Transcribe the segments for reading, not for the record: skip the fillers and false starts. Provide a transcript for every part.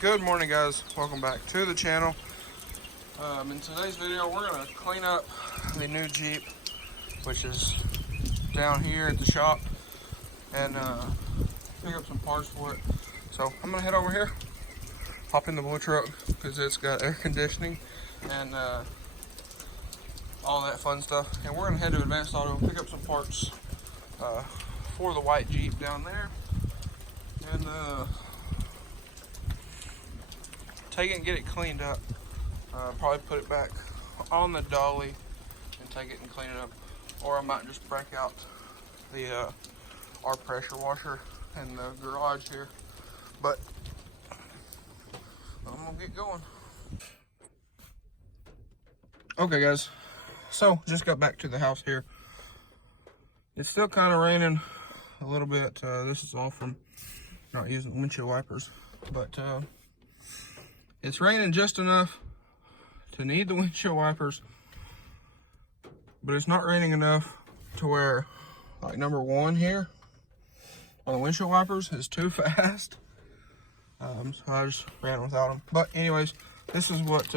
Good morning, guys. Welcome back to the channel. In today's video, we're going to clean up the new Jeep, which is down here at the shop, and pick up some parts for it. So I'm going to head over here, hop in the blue truck because it's got air conditioning and all that fun stuff. And we're going to head to Advanced Auto, pick up some parts for the white Jeep down there, and take it and get it cleaned up. Probably put it back on the dolly and take it and clean it up, or I might just break out the our pressure washer in the garage here. But I'm gonna get going. Okay, guys, so just got back to the house here. It's still kind of raining a little bit. This is all from not using windshield wipers, but it's raining just enough to need the windshield wipers, but it's not raining enough to where, like, number one here on the windshield wipers is too fast. So I just ran without them. But anyways, this is what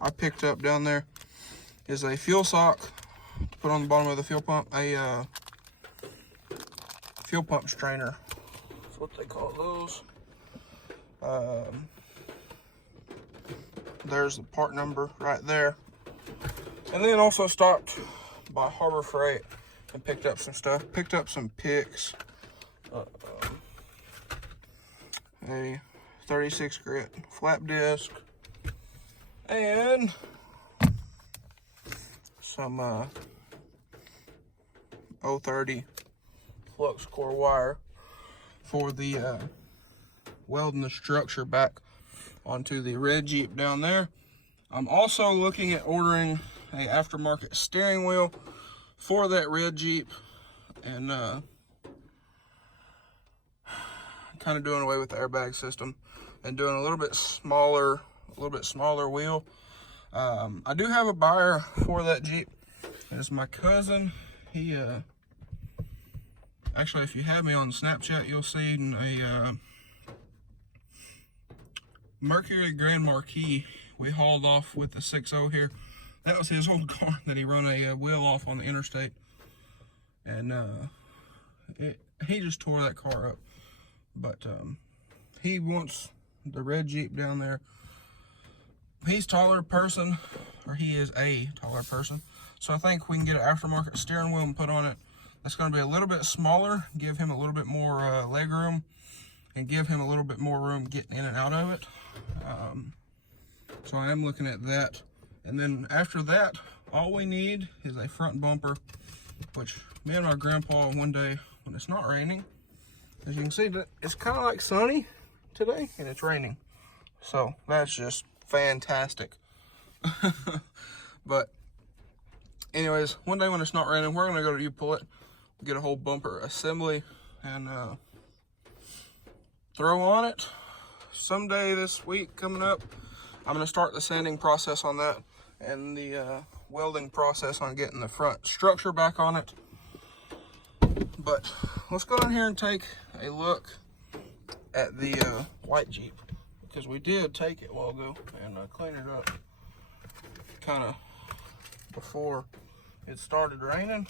I picked up down there, is a fuel sock to put on the bottom of the fuel pump, a fuel pump strainer. That's what they call those. There's the part number right there. And then also stopped by Harbor Freight and picked up some stuff. Picked up some picks, a 36 grit flap disc, and some 030 flux core wire for the welding the structure back onto the red Jeep down there. I'm also looking at ordering a aftermarket steering wheel for that red Jeep, and kind of doing away with the airbag system and doing a little bit smaller wheel. I do have a buyer for that Jeep, and it's my cousin. He actually, if you have me on Snapchat, you'll see a Mercury Grand Marquis we hauled off with the 6.0 here. That was his old car that he run a wheel off on the interstate, and he just tore that car up. But he wants the red Jeep down there. He's a taller person, or he is a taller person, so I think we can get an aftermarket steering wheel and put on it. That's going to be a little bit smaller, give him a little bit more leg room, and give him a little bit more room getting in and out of it. So I am looking at that. And then after that, all we need is a front bumper, which me and my grandpa, one day when it's not raining, as you can see, it's kind of like sunny today and it's raining. So that's just fantastic. But anyways, one day when it's not raining, we're gonna go to U-Pull-It, get a whole bumper assembly, and throw on it. Someday this week coming up, I'm going to start the sanding process on that and the welding process on getting the front structure back on it. But let's go down here and take a look at the white Jeep, because we did take it a while ago and clean it up kind of before it started raining.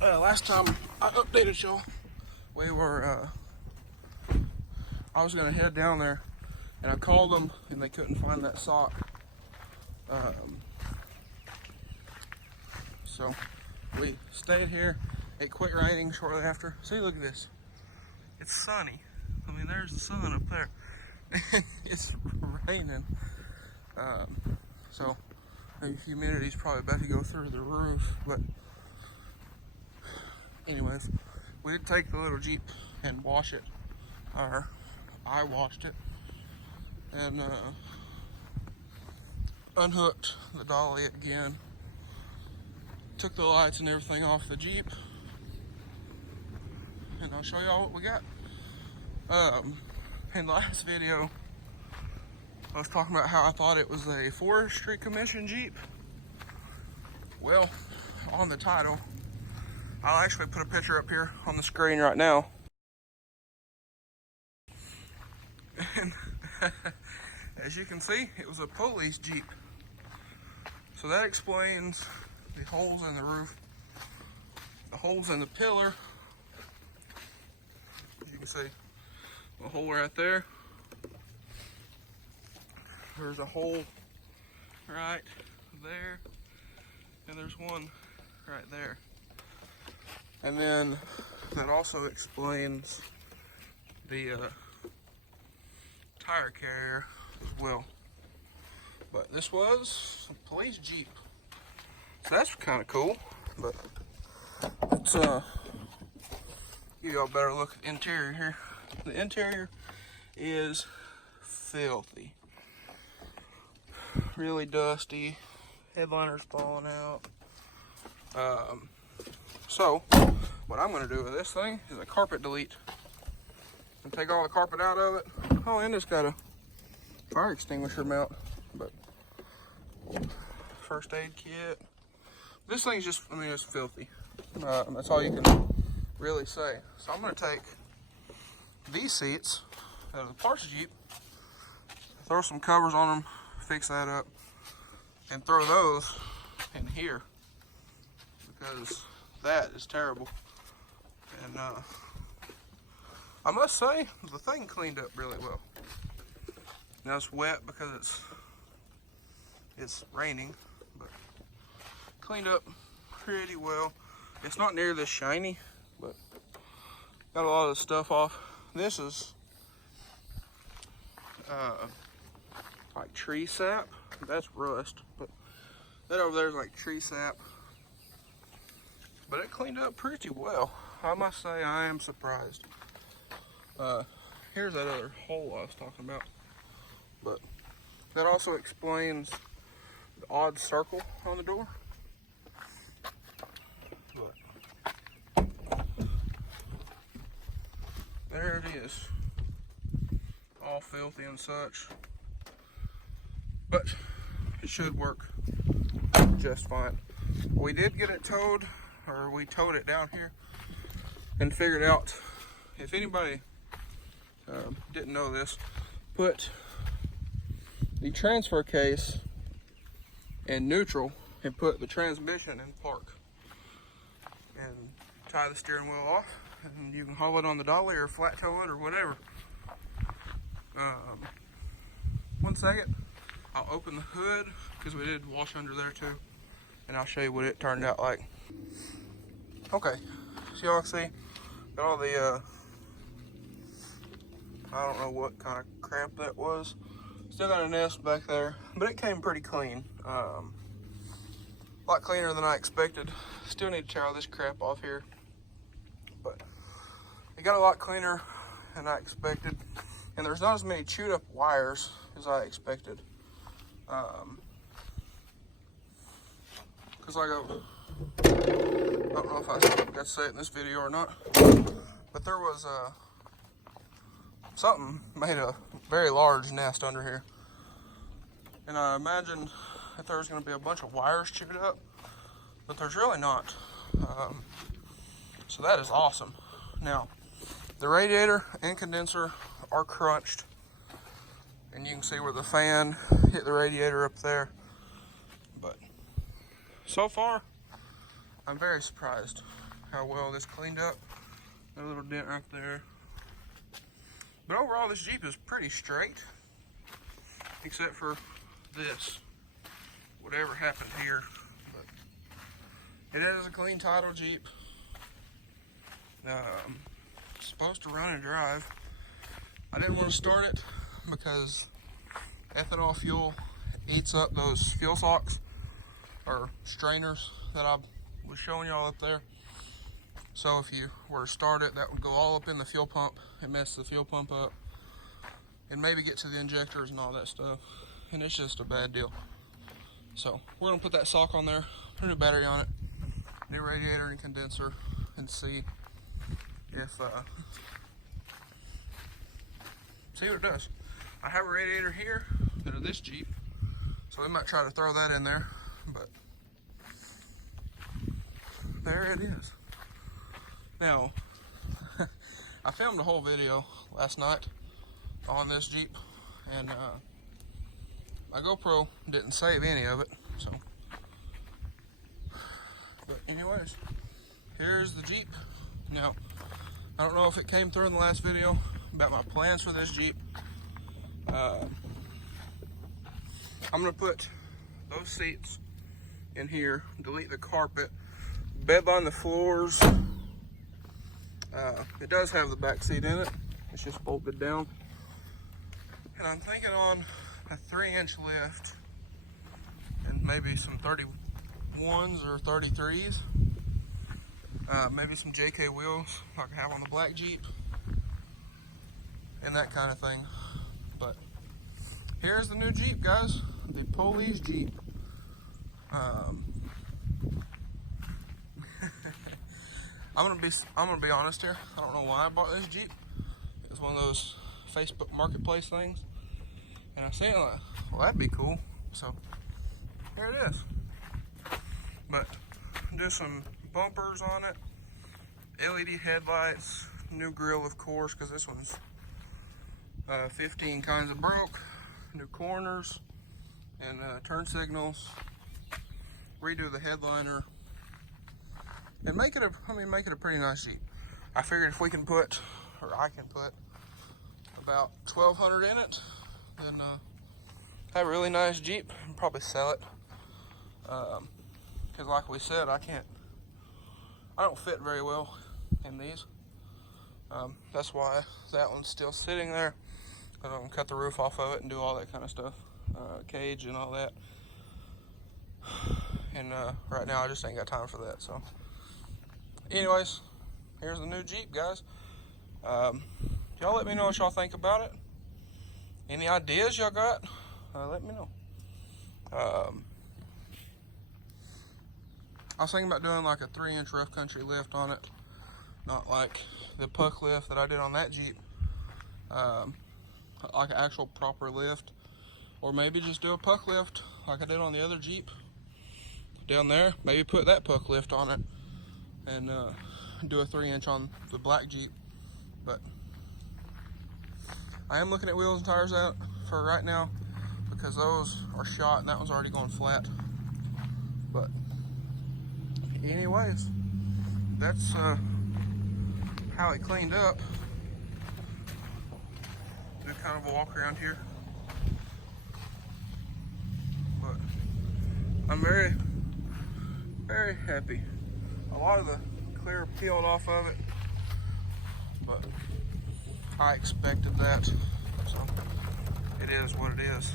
Last time I updated y'all, we were I was gonna head down there, and I called them and they couldn't find that sock. So we stayed here. It quit raining shortly after. See, look at this. It's sunny. I mean, there's the sun up there. It's raining. So the humidity's probably about to go through the roof. But anyways, we did take the little Jeep and wash it. Or I washed it and unhooked the dolly again. Took the lights and everything off the Jeep, and I'll show y'all what we got. In the last video, I was talking about how I thought it was a forestry commission Jeep. Well, on the title, I'll actually put a picture up here on the screen right now. And as you can see, it was a police Jeep. So that explains the holes in the roof, the holes in the pillar. As you can see, a hole right there. There's a hole right there, and there's one right there. And then that also explains the tire carrier as well. But this was a police Jeep, so that's kind of cool. But let's give y'all a better look at the interior here. The interior is filthy, really dusty. Headliner's falling out. So what I'm going to do with this thing is a carpet delete and take all the carpet out of it. Oh, and it's got a fire extinguisher mount. But first aid kit. This thing's just, I mean, it's filthy. That's all you can really say. So I'm going to take these seats out of the parts Jeep, throw some covers on them, fix that up, and throw those in here because that is terrible. And I must say the thing cleaned up really well. Now it's wet because it's raining, but cleaned up pretty well. It's not near this shiny, but got a lot of the stuff off. This is like tree sap. That's rust, but that over there is like tree sap. But it cleaned up pretty well. I must say I am surprised. Here's that other hole I was talking about. But that also explains the odd circle on the door. But there it is. All filthy and such. But it should work just fine. We did get it towed, or we towed it down here and figured out, if anybody didn't know this, put the transfer case in neutral and put the transmission in park and tie the steering wheel off, and you can haul it on the dolly or flat tow it or whatever. 1 second, I'll open the hood because we did wash under there too, and I'll show you what it turned out like. Okay, so y'all see, got all the I don't know what kind of crap that was. Still got a nest back there, but it came pretty clean. A lot cleaner than I expected. Still need to tear all this crap off here, but it got a lot cleaner than I expected. And there's not as many chewed up wires as I expected. Cause like I don't know if I got to say it in this video or not, but there was something made a very large nest under here. And I imagined that there was going to be a bunch of wires chewed up, but there's really not. So that is awesome. Now, the radiator and condenser are crunched, and you can see where the fan hit the radiator up there. But so far, I'm very surprised how well this cleaned up. Got a little dent right there. But overall, this Jeep is pretty straight, except for this, whatever happened here. But it is a clean title Jeep. It's supposed to run and drive. I didn't want to start it because ethanol fuel eats up those fuel socks or strainers that I was showing y'all up there. So if you were to start it, that would go all up in the fuel pump and mess the fuel pump up and maybe get to the injectors and all that stuff. And it's just a bad deal. So we're gonna put that sock on there, put a new battery on it, new radiator and condenser, and see if see what it does. I have a radiator here out of this Jeep, so we might try to throw that in there, but there it is. Now, I filmed a whole video last night on this Jeep, and my GoPro didn't save any of it, so. But anyways, here's the Jeep. Now, I don't know if it came through in the last video about my plans for this Jeep. I'm gonna put those seats in here, delete the carpet, bedline the floors. It does have the back seat in it. It's just bolted down. And I'm thinking on a 3-inch lift and maybe some 31s or 33s. Maybe some JK wheels like I have on the black Jeep and that kind of thing. But here's the new Jeep, guys. The Police Jeep. I'm gonna be honest here. I don't know why I bought this Jeep. It was one of those Facebook Marketplace things, and I seen it like, well, that'd be cool. So here it is. But do some bumpers on it, LED headlights, new grille, of course, because this one's 15 kinds of broke. New corners and turn signals. Redo the headliner. And make it a pretty nice Jeep. I figured if we can put, or I can put, about 1,200 in it, then have a really nice Jeep and probably sell it. Because like we said, I don't fit very well in these. That's why that one's still sitting there. I'm gonna cut the roof off of it and do all that kind of stuff, cage and all that. And right now I just ain't got time for that. So. Anyways, here's the new Jeep, guys. Y'all let me know what y'all think about it. Any ideas y'all got? Let me know. I was thinking about doing like a 3-inch rough country lift on it, not like the puck lift that I did on that Jeep. Like an actual proper lift, or maybe just do a puck lift like I did on the other Jeep down there. Maybe put that puck lift on it and do a 3-inch on the black Jeep. But I am looking at wheels and tires out for right now because those are shot and that one's already going flat. But anyways, that's how it cleaned up. Do kind of a walk around here. But I'm very, very happy. A lot of the clear peeled off of it, but I expected that, so it is what it is.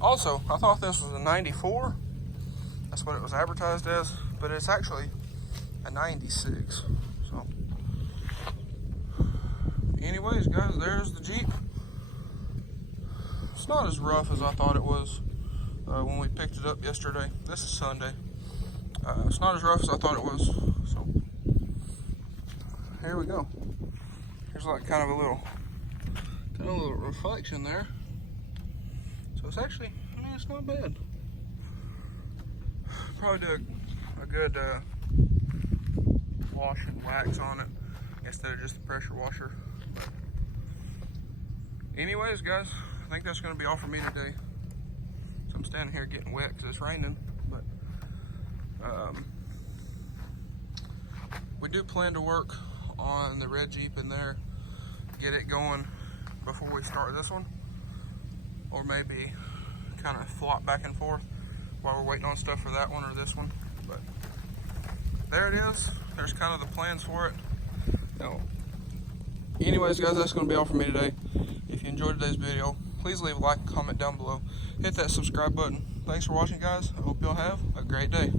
Also, I thought this was a 94. That's what it was advertised as, but it's actually a 96. So anyways, guys, there's the Jeep. It's not as rough as I thought it was when we picked it up yesterday. This is Sunday. It's not as rough as I thought it was. So here we go. Here's like kind of a little reflection there. So it's actually, I mean, it's not bad. Probably do a good wash and wax on it instead of just the pressure washer. But anyways, guys, I think that's going to be all for me today. So I'm standing here getting wet because it's raining. But we do plan to work on the red Jeep in there, get it going before we start this one, or maybe kind of flop back and forth while we're waiting on stuff for that one or this one. But there it is. There's kind of the plans for it. Now, anyways, guys, that's going to be all for me today. If you enjoyed today's video, please leave a like and comment down below. Hit that subscribe button. Thanks for watching, guys. I hope y'all have a great day.